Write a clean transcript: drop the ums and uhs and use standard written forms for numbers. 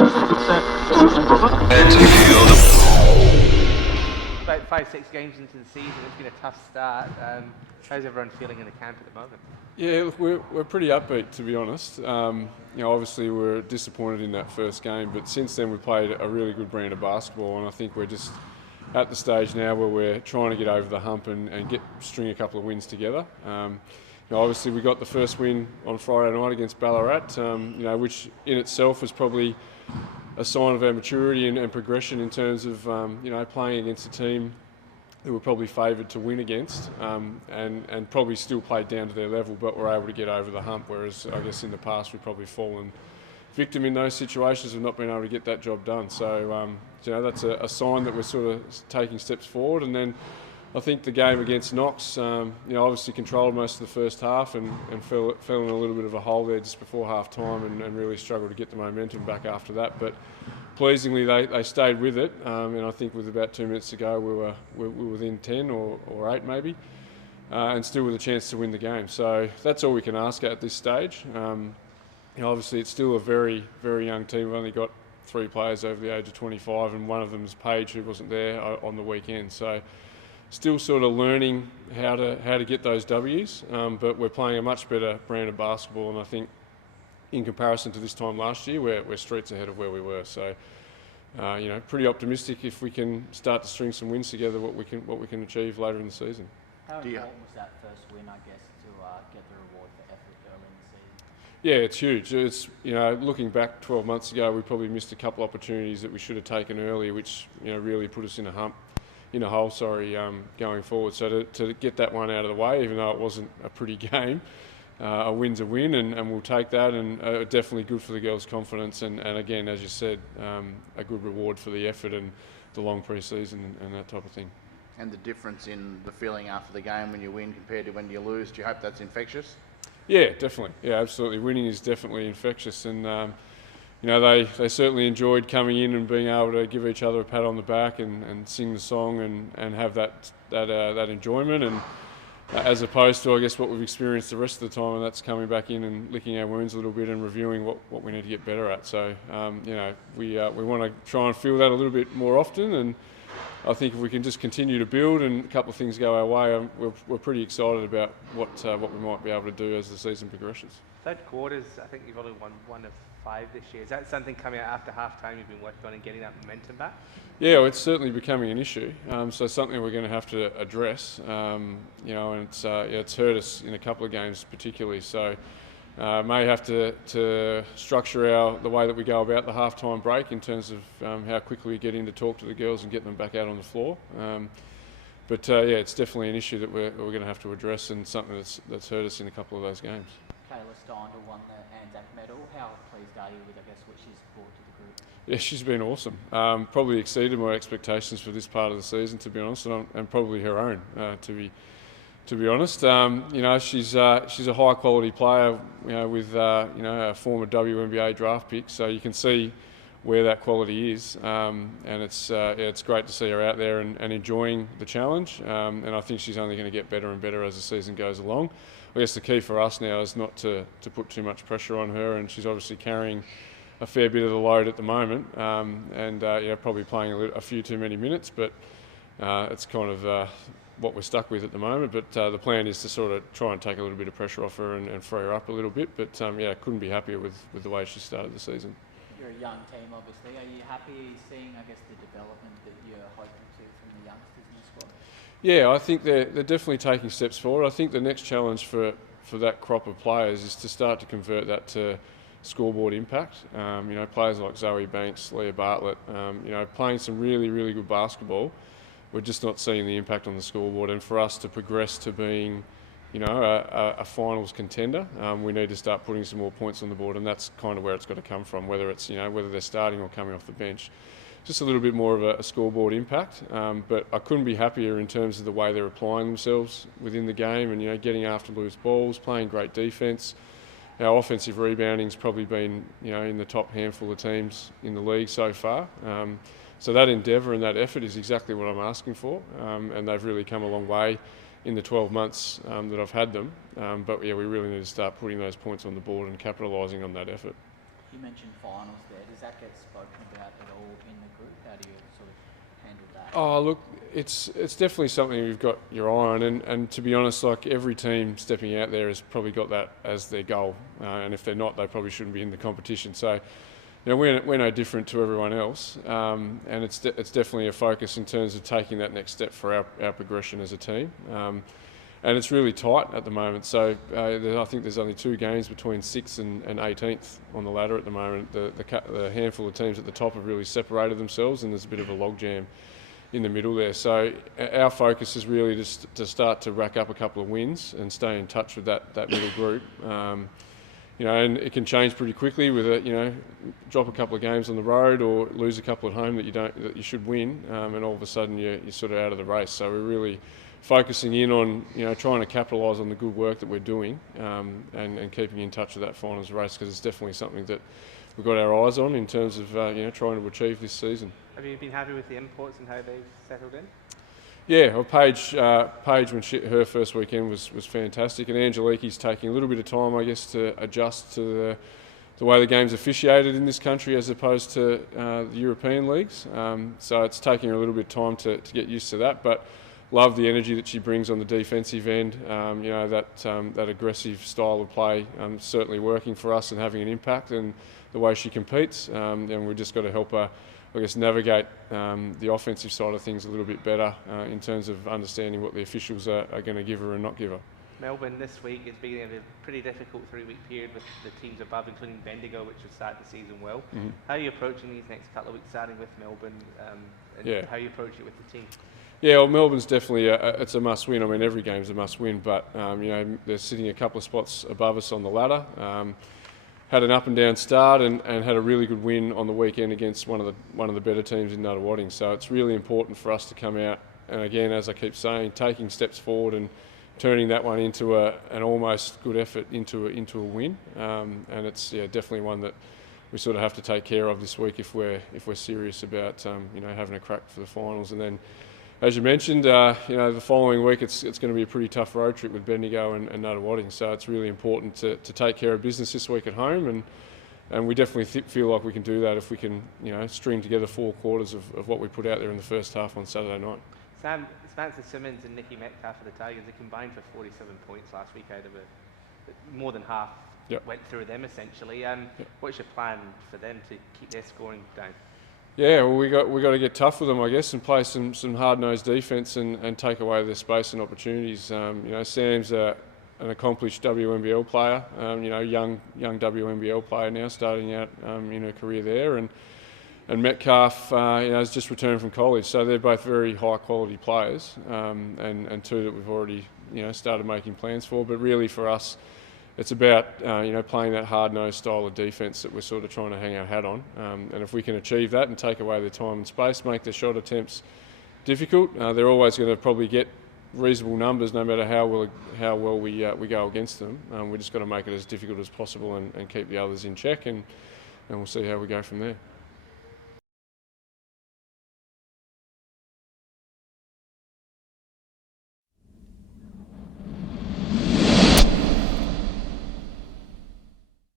About 5-6 games into the season, it's been a tough start. How's everyone feeling in the camp at the moment? Yeah, look, we're pretty upbeat, to be honest. Obviously we're disappointed in that first game, but since then we've played a really good brand of basketball, and I think we're just at the stage now where we're trying to get over the hump and string a couple of wins together. Obviously we got the first win on Friday night against Ballarat, which in itself was probably a sign of our maturity and progression in terms of playing against a team that we're probably favoured to win against, and probably still played down to their level, but were able to get over the hump, whereas I guess in the past we've probably fallen victim in those situations of not being able to get that job done. So that's a sign that we're sort of taking steps forward. And then I think the game against Knox, obviously controlled most of the first half and fell in a little bit of a hole there just before half time and really struggled to get the momentum back after that. But pleasingly they stayed with it, and I think with about 2 minutes to go we were within 10 or 8 maybe, and still with a chance to win the game. So that's all we can ask at this stage. Obviously it's still a very, very young team. We've only got 3 players over the age of 25, and one of them is Paige, who wasn't there on the weekend. So still sort of learning how to get those W's, but we're playing a much better brand of basketball, and I think in comparison to this time last year, we're streets ahead of where we were. So pretty optimistic if we can start to string some wins together, what we can achieve later in the season. How important was that first win, I guess, to get the reward for effort early in the season? Yeah, it's huge. It's looking back 12 months ago, we probably missed a couple of opportunities that we should have taken earlier, which really put us in a hole, going forward. So to get that one out of the way, even though it wasn't a pretty game, a win's a win, and we'll take that, and definitely good for the girls' confidence, and again, as you said, a good reward for the effort and the long pre-season and that type of thing. And the difference in the feeling after the game when you win compared to when you lose, do you hope that's infectious? Yeah, definitely. Yeah, absolutely. Winning is definitely infectious, and they certainly enjoyed coming in and being able to give each other a pat on the back and sing the song and have that enjoyment, and as opposed to, I guess, what we've experienced the rest of the time, and that's coming back in and licking our wounds a little bit and reviewing what we need to get better at. So we want to try and feel that a little bit more often, and I think if we can just continue to build and a couple of things go our way, we're pretty excited about what we might be able to do as the season progresses. Third quarters, I think you've only won 1 of 5 this year. Is that something coming out after half time you've been working on and getting that momentum back? Yeah, well, it's certainly becoming an issue. So something we're going to have to address. And it's hurt us in a couple of games particularly. So may have to structure the way that we go about the half-time break in terms of how quickly we get in to talk to the girls and get them back out on the floor. But it's definitely an issue that we're going to have to address, and something that's hurt us in a couple of those games. Kayla Steindl won the Anzac medal. How pleased are you with, I guess, what she's brought to the group? Yeah, she's been awesome. Probably exceeded my expectations for this part of the season, to be honest, and probably her own, to be honest. She's a high quality player, with a former WNBA draft pick, so you can see where that quality is, and it's great to see her out there and enjoying the challenge, and I think she's only going to get better and better as the season goes along. I guess the key for us now is not to put too much pressure on her, and she's obviously carrying a fair bit of the load at the moment, and probably playing a few too many minutes, but it's kind of what we're stuck with at the moment. But the plan is to sort of try and take a little bit of pressure off her and free her up a little bit, but couldn't be happier with the way she started the season. You're a young team, obviously. Are you happy seeing, I guess, the development that you're hoping to from the youngsters in the squad? Yeah, I think they're definitely taking steps forward. I think the next challenge for that crop of players is to start to convert that to scoreboard impact. Players like Zoe Banks, Leah Bartlett, playing some really, really good basketball. We're just not seeing the impact on the scoreboard, and for us to progress to being a finals contender, we need to start putting some more points on the board, and that's kind of where it's got to come from, whether they're starting or coming off the bench. Just a little bit more of a scoreboard impact, but I couldn't be happier in terms of the way they're applying themselves within the game, and getting after loose balls, playing great defence. Our offensive rebounding's probably been in the top handful of teams in the league so far. So that endeavour and that effort is exactly what I'm asking for, and they've really come a long way in the 12 months that I've had them. But we really need to start putting those points on the board and capitalising on that effort. You mentioned finals there. Does that get spoken about at all in the group? How do you sort of handle that? Oh, look, it's definitely something you've got your eye on, and to be honest, like every team stepping out there has probably got that as their goal, and if they're not, they probably shouldn't be in the competition. So, you know, we're no different to everyone else, and it's definitely a focus in terms of taking that next step for our progression as a team. And it's really tight at the moment. So I think there's only 2 games between 6th and 18th on the ladder at the moment. The handful of teams at the top have really separated themselves, and there's a bit of a logjam in the middle there. So our focus is really just to start to rack up a couple of wins and stay in touch with that middle group. You know, and it can change pretty quickly with a, you know, drop a couple of games on the road or lose a couple at home that you should win, and all of a sudden you're sort of out of the race. So we're really focusing in on, you know, trying to capitalise on the good work that we're doing, and keeping in touch with that finals race, because it's definitely something that we've got our eyes on in terms of you know, trying to achieve this season. Have you been happy with the imports and how they've settled in? Yeah, well, Paige when her first weekend was fantastic, and Angelique's taking a little bit of time, I guess, to adjust to the way the game's officiated in this country as opposed to the European leagues. So it's taking her a little bit of time to get used to that, but love the energy that she brings on the defensive end. You know, that aggressive style of play certainly working for us and having an impact, and the way she competes. And we've just got to help her, I guess, navigate the offensive side of things a little bit better in terms of understanding what the officials are going to give her and not give her. Melbourne this week is beginning of a pretty difficult 3-week period with the teams above, including Bendigo, which will start the season well. Mm-hmm. How are you approaching these next couple of weeks, starting with Melbourne, and how you approach it with the team? Yeah, well, Melbourne's definitely it's a must-win. I mean, every game's a must-win, but you know, they're sitting a couple of spots above us on the ladder. Had an up and down start and had a really good win on the weekend against one of the better teams in Nunawading. So it's really important for us to come out and, again, as I keep saying, taking steps forward and turning that one into an almost good effort into a win. And it's definitely one that we sort of have to take care of this week if we're serious about you know, having a crack for the finals. And then, as you mentioned, you know, the following week it's going to be a pretty tough road trip with Bendigo and Nunawading. So it's really important to take care of business this week at home, and we definitely feel like we can do that if we can, you know, string together 4 quarters of what we put out there in the first half on Saturday night. Sam, Spencer Simmons and Nicky Metcalf for the Tigers, they combined for 47 points last week out of more than half. Yep. Went through them essentially. What's your plan for them to keep their scoring down? Yeah, well, we got to get tough with them, I guess, and play some hard-nosed defence and take away their space and opportunities. You know, Sam's an accomplished WNBL player, you know, young WNBL player now, starting out in her career there, and Metcalf, you know, has just returned from college, so they're both very high-quality players, and 2 that we've already, you know, started making plans for. But really, for us, it's about you know, playing that hard-nosed style of defence that we're sort of trying to hang our hat on, and if we can achieve that and take away their time and space, make their shot attempts difficult, they're always going to probably get reasonable numbers no matter how well we go against them. We just got to make it as difficult as possible and keep the others in check, and we'll see how we go from there.